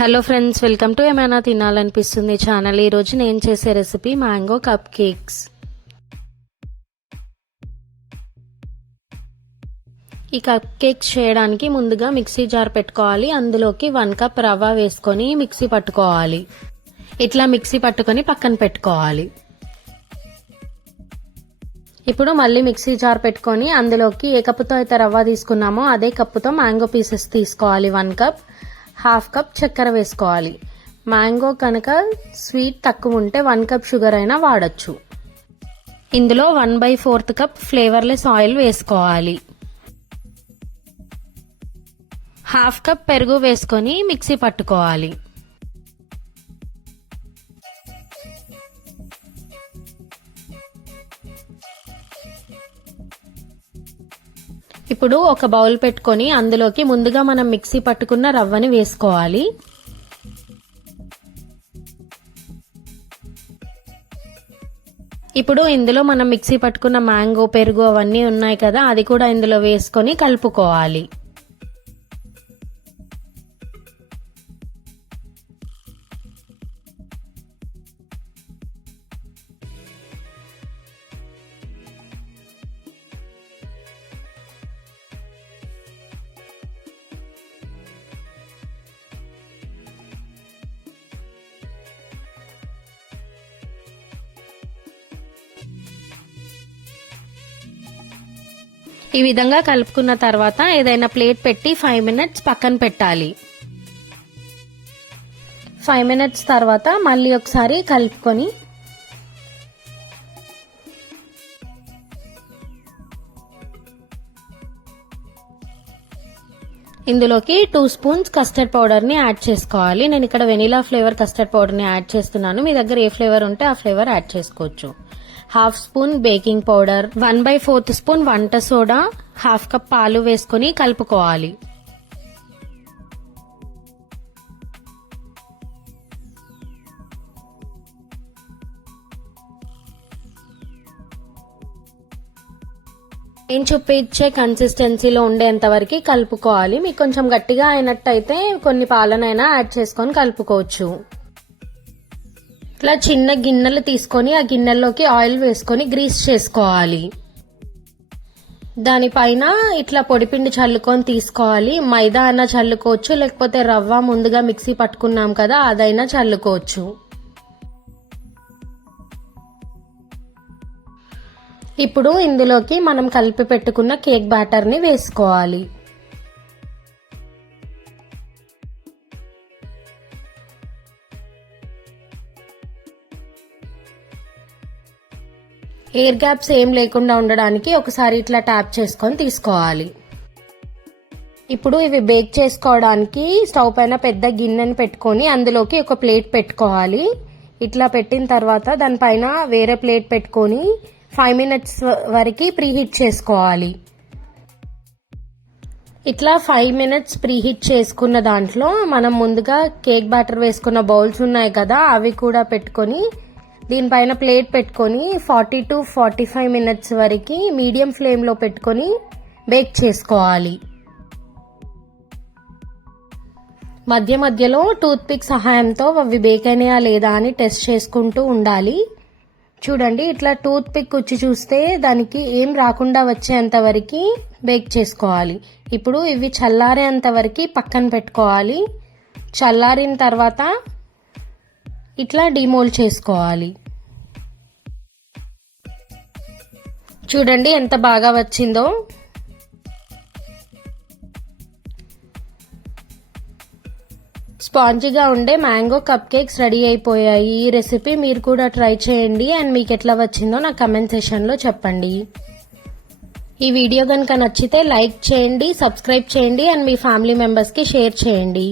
Hello friends welcome to ఏమైనా తినాలనిపిస్తుంది channel ఈరోజు నేను చేసే రెసిపీ మ్యాంగో కప్ కేక్స్ ఈ కప్ కేక్స్ చేయడానికి ముందుగా మిక్సీ జార్ పెట్టుకోవాలి. అందులోకి వన్ కప్ రవ్వ వేసుకొని మిక్సీ పట్టుకోవాలి. ఇట్లా మిక్సీ పట్టుకొని పక్కన పెట్టుకోవాలి. ఇప్పుడు మళ్ళీ మిక్సీ జార్ పెట్టుకొని అందులోకి ఏ కప్పుతో అయితే రవ్వ తీసుకున్నామో అదే కప్పుతో మ్యాంగో పీసెస్ తీసుకోవాలి వన్ కప్ హాఫ్ కప్ చక్కెర వేసుకోవాలి. మ్యాంగో కనుక స్వీట్ తక్కువ ఉంటే వన్ కప్ షుగర్ అయినా వాడచ్చు. ఇందులో one by fourth cup flavourless oil వేసుకోవాలి. హాఫ్ కప్ పెరుగు వేసుకొని మిక్సీ పట్టుకోవాలి. ఇప్పుడు ఒక బౌల్ పెట్టుకొని అందులోకి ముందుగా మనం మిక్సీ పట్టుకున్న రవ్వని వేసుకోవాలి. ఇప్పుడు ఇందులో మనం మిక్సీ పట్టుకున్న మ్యాంగో పెరుగు అవన్నీ ఉన్నాయి కదా అది కూడా ఇందులో వేసుకొని కలుపుకోవాలి. ఈ విధంగా కలుపుకున్న తర్వాత ఏదైనా ప్లేట్ పెట్టి ఫైవ్ మినిట్స్ పక్కన పెట్టాలి. ఫైవ్ మినిట్స్ తర్వాత మళ్ళీ ఒకసారి కలుపుకొని ఇందులోకి టూ స్పూన్స్ కస్టర్డ్ పౌడర్ని యాడ్ చేసుకోవాలి. నేను ఇక్కడ వెనీలా ఫ్లేవర్ కస్టర్డ్ పౌడర్ని యాడ్ చేస్తున్నాను. మీ దగ్గర ఏ ఫ్లేవర్ ఉంటే ఆ ఫ్లేవర్ యాడ్ చేసుకోవచ్చు. Half spoon baking powder one by fourth spoon వంట సోడా హాఫ్ కప్ పాలు వేసుకొని కలుపుకోవాలి. నేను చూపించే కన్సిస్టెన్సీలో ఉండేంత వరకు కలుపుకోవాలి. మీకు కొంచెం గట్టిగా అయినట్టయితే కొన్ని పాలనైనా యాడ్ చేసుకొని కలుపుకోవచ్చు. ఇట్లా చిన్న గిన్నెలు తీసుకొని ఆ గిన్నెల్లోకి ఆయిల్ వేసుకొని గ్రీస్ చేసుకోవాలి. దానిపైన ఇట్లా పొడిపిండి చల్లుకొని తీసుకోవాలి. మైదా అయినా చల్లుకోవచ్చు లేకపోతే రవ్వ ముందుగా మిక్సీ పట్టుకున్నాం కదా అదైనా చల్లుకోవచ్చు. ఇప్పుడు ఇందులోకి మనం కలిపి పెట్టుకున్న కేక్ బ్యాటర్ని వేసుకోవాలి. ఎయిర్ గ్యాప్స్ ఏం లేకుండా ఉండడానికి ఒకసారి ఇట్లా ట్యాప్ చేసుకొని తీసుకోవాలి. ఇప్పుడు ఇవి బేక్ చేసుకోవడానికి స్టవ్ పైన పెద్ద గిన్నెని పెట్టుకొని అందులోకి ఒక ప్లేట్ పెట్టుకోవాలి. ఇట్లా పెట్టిన తర్వాత దానిపైన వేరే ప్లేట్ పెట్టుకొని ఫైవ్ మినిట్స్ వరకు ప్రీహీట్ చేసుకోవాలి. ఇట్లా ఫైవ్ మినిట్స్ ప్రీహీట్ చేసుకున్న దాంట్లో మనం ముందుగా కేక్ బ్యాటర్ వేసుకున్న బౌల్స్ ఉన్నాయి కదా అవి కూడా పెట్టుకొని దీనిపైన ప్లేట్ పెట్టుకొని forty to forty five minutes వరకు మీడియం ఫ్లేమ్లో పెట్టుకొని బేక్ చేసుకోవాలి. మధ్య మధ్యలో టూత్పిక్ సహాయంతో అవి బేక్ అయినాయా లేదా అని టెస్ట్ చేసుకుంటూ ఉండాలి. చూడండి ఇట్లా టూత్పిక్ వచ్చి చూస్తే దానికి ఏం రాకుండా వచ్చేంత వరకు బేక్ చేసుకోవాలి. ఇప్పుడు ఇవి చల్లారేంత వరకు పక్కన పెట్టుకోవాలి. చల్లారిన తర్వాత ఇట్లా డిమోల్డ్ చేసుకోవాలి. చూడండి ఎంత బాగా వచ్చిందో. స్పాంజీగా ఉండే మ్యాంగో కప్ కేక్స్ రెడీ అయిపోయాయి. ఈ రెసిపీ మీరు కూడా ట్రై చేయండి. అండ్ మీకు ఎట్లా వచ్చిందో నా కమెంట్ సెషన్లో చెప్పండి. ఈ వీడియో కనుక నచ్చితే లైక్ చేయండి సబ్స్క్రైబ్ చేయండి అండ్ మీ ఫ్యామిలీ మెంబర్స్కి షేర్ చేయండి.